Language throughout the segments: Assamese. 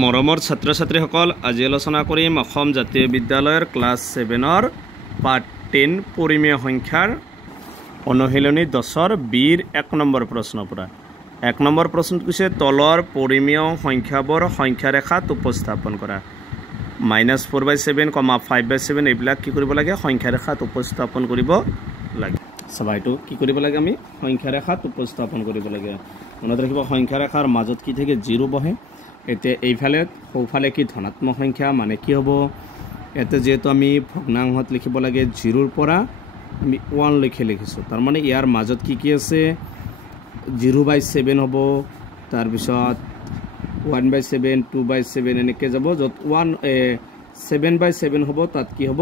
মৰমৰ ছাত্ৰ ছাত্ৰীসকল আজি আলোচনা কৰিম অসম জাতীয় বিদ্যালয়ৰ ক্লাছ 7ৰ পাৰ্ট 10 পৰিমেয় সংখ্যাৰ অনুশীলনী 10ৰ বিৰ 1 নম্বৰ প্ৰশ্নৰ পৰা 1 নম্বৰ প্ৰশ্নটো কৈছে তলৰ পৰিমেয় সংখ্যাবোৰ সংখ্যা ৰেখাত উপস্থাপন কৰা -4/7, 5/7 এইবিলাক কি কৰিব লাগে সংখ্যা ৰেখাত উপস্থাপন কৰিব লাগে সবাইটো কি কৰিব লাগে আমি সংখ্যা ৰেখাত উপস্থাপন কৰিব লাগে মনত ৰাখিব সংখ্যা ৰেখাৰ মাজত কি থাকে 0 বহে এতে এইফালে সোঁফালে কি ধনাত্মক সংখ্যা মানে কি হ'ব এতে যেহেতু আমি ভগ্নাংশত লিখিব লাগে 0 ৰ পৰা আমি 1 লৈকে লিখিছো তাৰ মানে ইয়াৰ মাজত কি আছে 0/7 হ'ব তাৰ পিছত 1/7 2/7 এনেকে যাব যত 7/7 হ'ব তাত কি হ'ব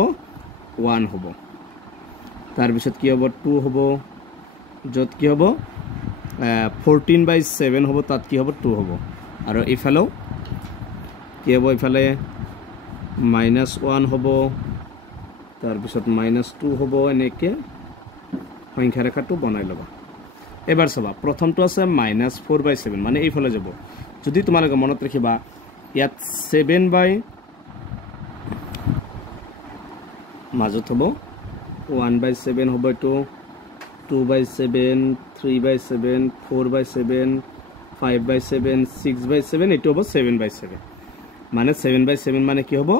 1 হ'ব তাৰ পিছত কি হ'ব 2 হ'ব যত কি হ'ব 14/7 হ'ব তাত কি হ'ব 2 হ'ব আৰু ইফালে কি হ'ব ইফালে -1 হ'ব তাৰ পিছত -2 হ'ব এনেকে সংখ্যা ৰেখাটো বনাই লবা এবাৰ চাবা প্ৰথমটো আছে -4/7 মানে এইফালে যাব যদি তোমালোকে মনত ৰাখিবা ইয়াত 7 মাজত হ'ব 1/7 হ'ব এটো 2/7 3/7 4/7 5/7 6/7 এটো হ'ব 7/7 মানে 7/7 মানে কি হ'ব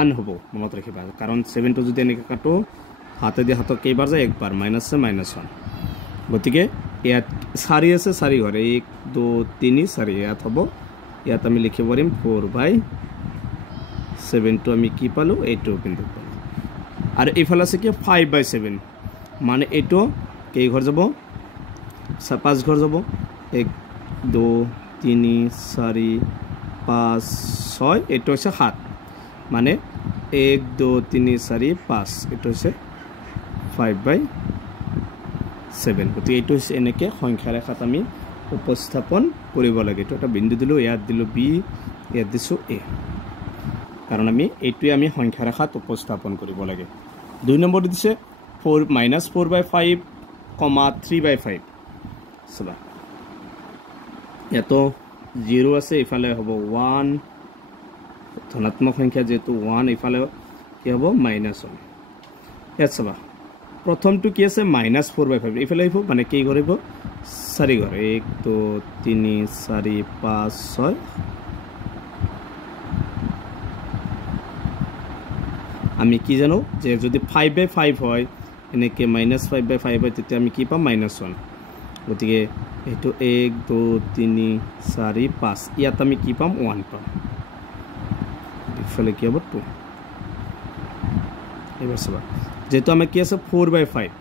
1 হ'ব মনত ৰাখিবা কাৰণ 7 টো যদি এনেকৈ কাটো হাতে দি হাতক কেইবাৰ যায় একবাৰ -1 গতিকে ইয়াত 4 আছে 4 ঘৰে 1 2 3 4 ইয়াত হ'ব ইয়াত আমি লিখিব পাৰিম 4/7 টো আমি কি পালো এইটো বিন্দু পালো আৰু ইফালে আছে কি 5/7 মানে এইটো কেই ঘৰ যাব 5 ঘৰ যাব 1 2 3 4 5 6 এইটো হৈছে 7 মানে 1 2 3 4 5 এইটো হৈছে 5/7 গতিকে এইটো হৈছে এনেকৈ সংখ্যা ৰেখাত আমি উপস্থাপন কৰিব লাগে এইটো এটা বিন্দু দিলোঁ ইয়াত দিলোঁ বি ইয়াত দিছোঁ এ কাৰণ আমি এইটোৱে আমি সংখ্যা ৰেখাত উপস্থাপন কৰিব লাগে 2 নম্বৰটো দিছে -4/5, 3/5 চলা ইয়াতো 0 আছে ইফালে হ'ব 1 ধনাত্মক সংখ্যা যেহেতু 1 ইফালে কি হ'ব -1 ইয়াত চাবা প্ৰথমটো কি আছে -4/5 ইফালে আহিব মানে কি কৰিব 4 ঘৰ 1 2 3 4 5 6 আমি কি জানো যে যদি 5/5 হয় এনেকে -5/5 হয় তেতিয়া আমি কি পাম -1 গতিকে এইটো 1 2 3 4 5 ইয়াত আমি কি পাম 1 পাম ইফালে কি হ'ব 2 এবাৰ চাবা যেহেতু আমি কি আছে 4/5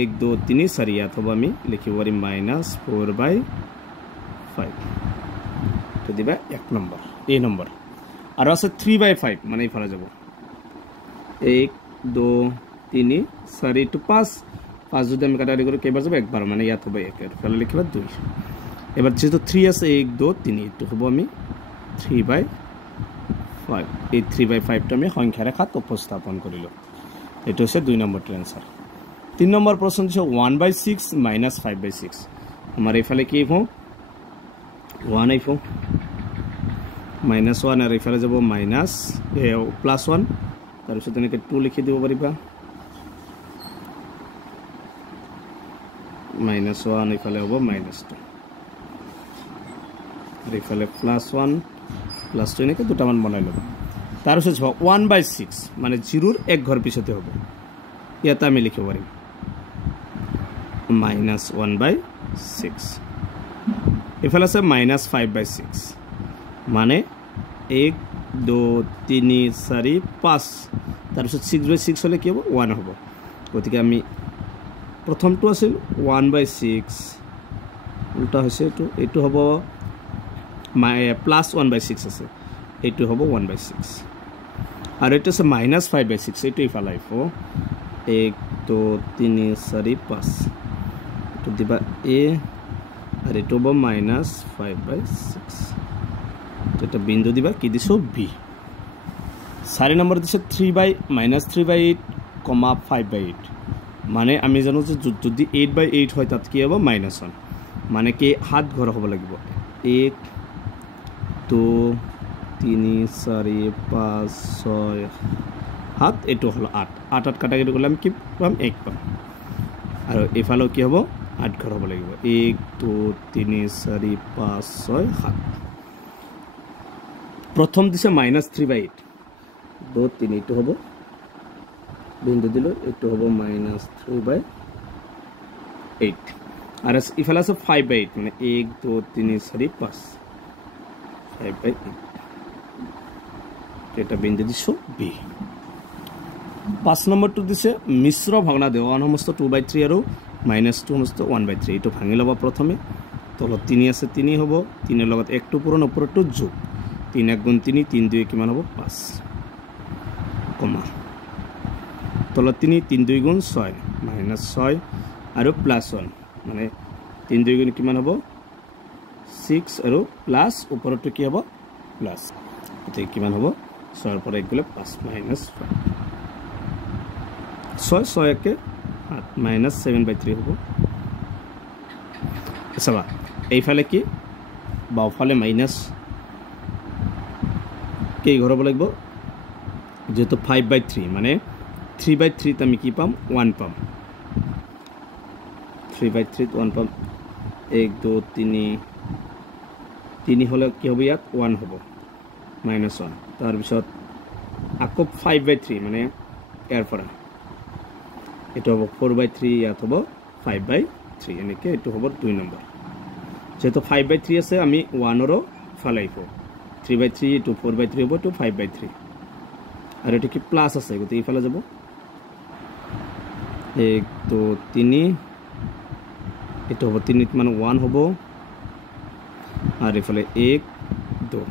1 2 3 4 ইয়াত হ'ব আমি লিখিব পাৰিম -4/5 তো দিবা 1 নম্বৰ এই নম্বৰ আৰু আছে 3/5 মানে ইফালে যাব 1 2 3 4 to 5 যদি আমি কাটাকাটি করি কেইবাৰ যাব একবাৰ মানে ইয়াত হ'ব 1 এফালে লিখিবা 2 এবাৰ যেহেতু 3 আছে 1 2 3 এইটো হ'ব আমি 3/5 এই 3/5টো আমি সংখ্যা ৰেখাত উপস্থাপন কৰিলোঁ এইটো হৈছে 2 নম্বৰটোৰ এনসাৰ 3 নম্বৰ প্ৰশ্ন হৈছে 1/6 -5/6 আমাৰ এইফালে কি হ'ব 1 আহিব -1 আৰু এইফালে যাব +1 তাৰপিছত এনেকৈ 2 লিখি দিব পাৰিবা -1 ইফালে হ'ব -2 আৰু ইফালে +1 +2 এনেকৈ দুটামান বনাই ল'ব তাৰপিছত 1/6 মানে 0ৰ 1 ঘৰ পিছতে হ'ব ইয়াতে আমি লিখিব পাৰিম -1/6 ইফালে আছে -5/6 মানে 1 2 3 4 5 তাৰপিছত 6/6 হ'লে কি হ'ব 1 হ'ব গতিকে আমি প্ৰথমটো আছিল 1/6 উল্টা হৈছে এইটো হ'ব +1/6 আছে এইটো হ'ব 1/6 আৰু এইটো আছে -5/6 এইটো ইফালে আহিব 1 2 3 4 5 এইটো দিবা a আৰু এইটো হ'ব -5/6 এটা বিন্দু দিবা কি দিছো b 4 নম্বৰ দিছে -3/8, 5/8 মানে আমি জানো যে যদি 8/8 হয় তাত কি হ'ব -1 মানে কি 7 ঘৰ হ'ব লাগিব 1 2 3 4 5 6 7 এটো হলো 8 8 8 কাটাকাটি করলে আমি কি পাম 1 পাম আর এফালেও কি হবে 8 ঘর হবে লাগিব 1 2 3 4 5 6 7 প্রথম দিছে -3/8 2 3 এটো হবে বিন্দু দিল এটো হবে -3/8 আর ইফালে আছে 5/8 মানে 1 2 3 4 5 5/8 এটা বিন্দু দিছো বি 5 নম্বরটো দিছে মিশ্র ভগ্নাংশ 1 সমস্ত 2/3 আৰু -2 সমস্ত 1/3 এটো ভাঙি লবা প্রথমে তলত 3 আছে 3 হ'ব 3 এর লগত 1 টো পূরণ উপরটো যোগ 3 1 গুণ 3 3 2 কিমান হ'ব 5 কমা তলত 3 3 2 গুণ 6 -6 আৰু +1 মানে 3 2 গুণ কিমান হ'ব 6 আৰু প্লাস উপরটো কি হ'ব প্লাস এতে কিমান হ'ব 6 এর পরে 1 গলে 5 -5 6 6 একে 8 -7/3 হ'ব চাবা এইফালে কি বাওফালে মাইনাস কেই ঘর হ'ব লাগিব যেহেতু 5/3 মানে 3/3 তে আমি কি পাম 1 পাম 3/3 1 পাম 1 2 3 3 হলে কি হবে ইয়াত 1 হ'ব -1 তার পিছত আকো 5/3 মানে এর পরে এটা হবে 4/3 ইয়াত হবে 5/3 এনেকে এটো হবে 2 নম্বর যেহেতু 5/3 আছে আমি 1 এর ফালাইব 3/3 to 4/3 হবে to 5/3 আর এটা কি প্লাস আছে গতি এই ফালা যাব 1 2 3 এটা হবে 3 মানে 1 হবে আর এই ফালে 1 2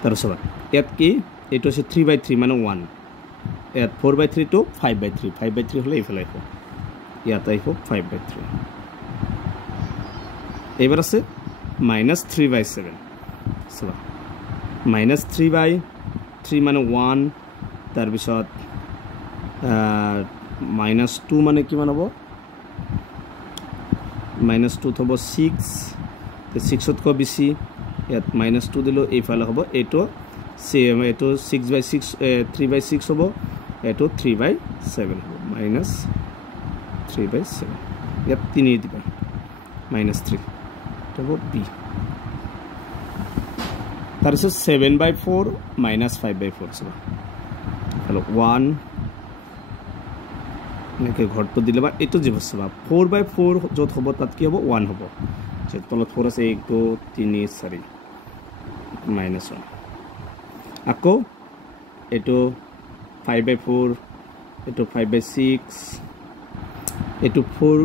তার সমান এত কি এটা হচ্ছে 3/3 মানে 1 এত 4/3 to 5/3 5/3 হলে এই ফালে আইব ইয়াত আইব 5/3 এবার আছে -3/7 সবা -3/3 মানে 1 তার পিছত -2 মানে কিমান হ'ব -2 হ'ব 6 তে 6 তকৈ বেছি ইয়াত -2 দিলো এইফালে হ'ব এটো সেম এটো 6/6 3/6 হ'ব এটো 3/7 হ'ব -3/7 ইয়াত 3 দিবা -3 তো হ'ব বি তার আছে 7/4 -5/4 সব হলো 1 নেকে ঘরটো দিলে বা এটো যে বসবা 4/4 যত হ'ব তাত কি হ'ব 1 হ'ব যে তলত 4 আছে 1 2 3 4 -1 আকো এটো 5/4 এটো 5/6 এটো 4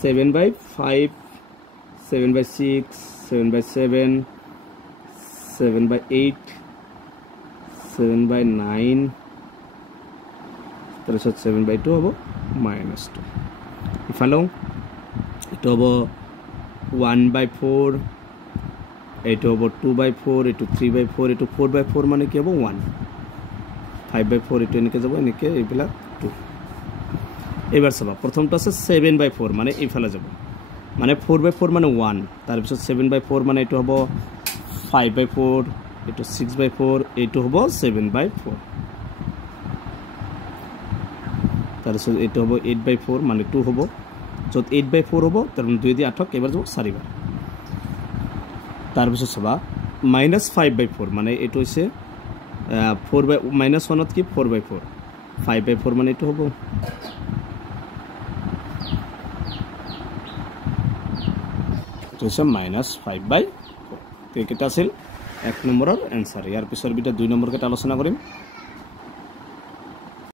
7/5 7/6 7/7 7/8 7/9 তাৰপিছত 7/2 হ'ব -2 ইফালেও এটো হ'ব 1/4 এটো হ'ব 2/4 এটো 3/4 এটো 4/4 মানে কি হ'ব 1 5/4 এটো এনেকে যাব এনেকে এইবিলাক 2 এবাৰ চাবা প্ৰথমটো আছে 7/4 মানে এইফালে যাব মানে 4/4 মানে 1 তাৰ পিছত 7/4 মানে এটো হ'ব 5/4 এটো 6/4 এটো হ'ব 7/4 তাৰ পিছত এটো হ'ব 8/4 মানে 2 হ'ব যত 8/4 হ'ব তাৰ মানে 2 দি 8 এবাৰ যাব 4 বাৰ তাৰ পিছত চাবা -5/4 মানে এটো হৈছে 1 কি 4/4 5/4 মানে এটো হ'ব তো -5/4 তো এটা আছিল 1 নম্বৰৰ आंसर ইয়াৰ পিছৰ বিটা 2 নম্বৰ কেটা আলোচনা কৰিম